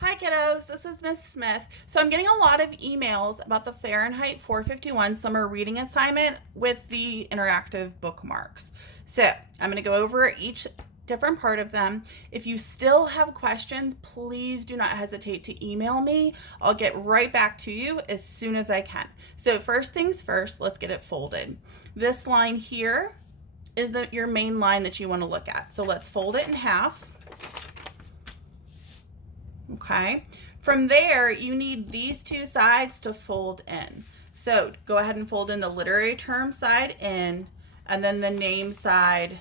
Hi kiddos, this is Miss Smith. So I'm getting a lot of emails about the Fahrenheit 451 summer reading assignment with the interactive bookmarks. So I'm going to go over each different part of them. If you still have questions, please do not hesitate to email me. I'll get right back to you as soon as I can. So first things first, let's get it folded. This line here is your main line that you want to look at. So let's fold it in half. Okay, from there you need these two sides to fold in. So go ahead and fold in the literary term side in, and then the name side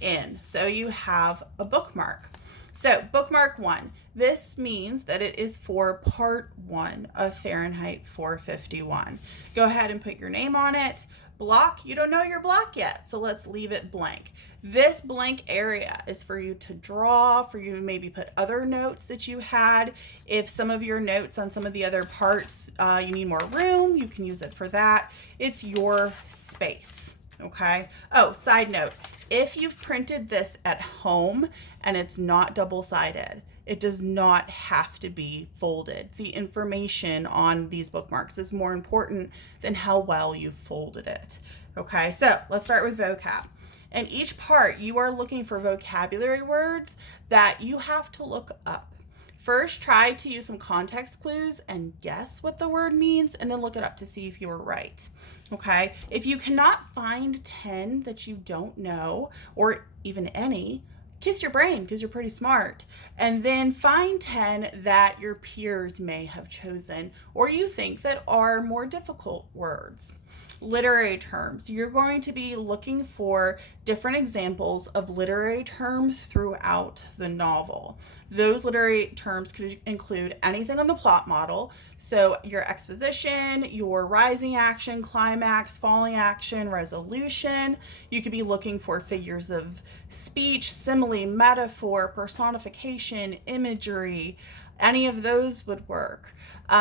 in. So you have a bookmark. So bookmark 1, this means that it is for part 1 of Fahrenheit 451. Go ahead and put your name on it. Block, you don't know your block yet, so let's leave it blank. This blank area is for you to draw, for you to maybe put other notes that you had. If some of your notes on some of the other parts, you need more room, you can use it for that. It's your space, okay? Oh, side note, if you've printed this at home and it's not double-sided, it does not have to be folded. The information on these bookmarks is more important than how well you've folded it. Okay, so let's start with vocab. In each part, you are looking for vocabulary words that you have to look up. First, try to use some context clues and guess what the word means, and then look it up to see if you were right. Okay, if you cannot find 10 that you don't know, or even any, kiss your brain because you're pretty smart, and then find 10 that your peers may have chosen or you think that are more difficult words. Literary terms. You're going to be looking for different examples of literary terms throughout the novel. Those literary terms could include anything on the plot model. So your exposition, your rising action, climax, falling action, resolution. You could be looking for figures of speech, simile, metaphor, personification, imagery. Any of those would work.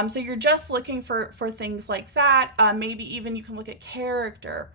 So you're just looking for things like that. Maybe even you can look at character.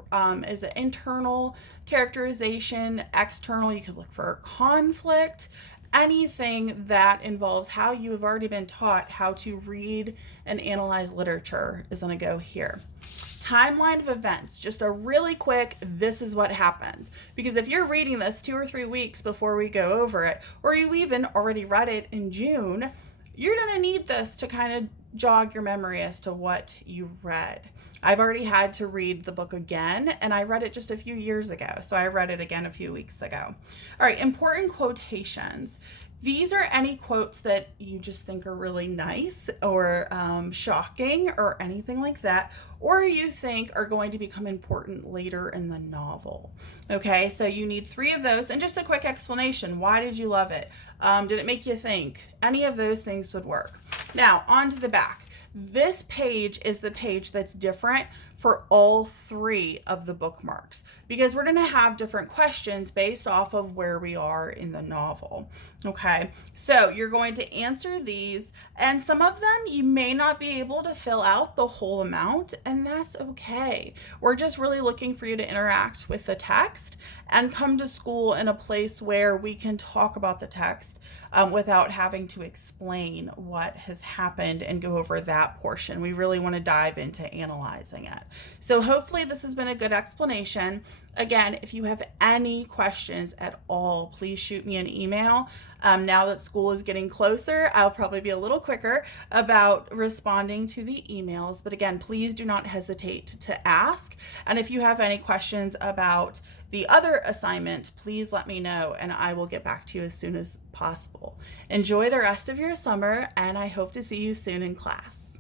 Is it internal characterization, external? You could look for conflict. Anything that involves how you have already been taught how to read and analyze literature is going to go here. Timeline of events, just a really quick, this is what happens. Because if you're reading this 2 or 3 weeks before we go over it, or you even already read it in June, you're going to need this to kind of jog your memory as to what you read. I've already had to read the book again, and I read it just a few years ago, so I read it again a few weeks ago. All right, important quotations. These are any quotes that you just think are really nice or shocking or anything like that, or you think are going to become important later in the novel. Okay, so you need 3 of those, and just a quick explanation. Why did you love it? Did it make you think? Any of those things would work. Now, on to the back. This page is the page that's different for all 3 of the bookmarks because we're going to have different questions based off of where we are in the novel. Okay, so you're going to answer these, and some of them you may not be able to fill out the whole amount, and that's okay. We're just really looking for you to interact with the text and come to school in a place where we can talk about the text without having to explain what has happened and go over that portion. We really want to dive into analyzing it. So hopefully this has been a good explanation. Again, if you have any questions at all, please shoot me an email. Now that school is getting closer, I'll probably be a little quicker about responding to the emails. But again, please do not hesitate to ask. And if you have any questions about the other assignment, please let me know and I will get back to you as soon as possible. Enjoy the rest of your summer, and I hope to see you soon in class.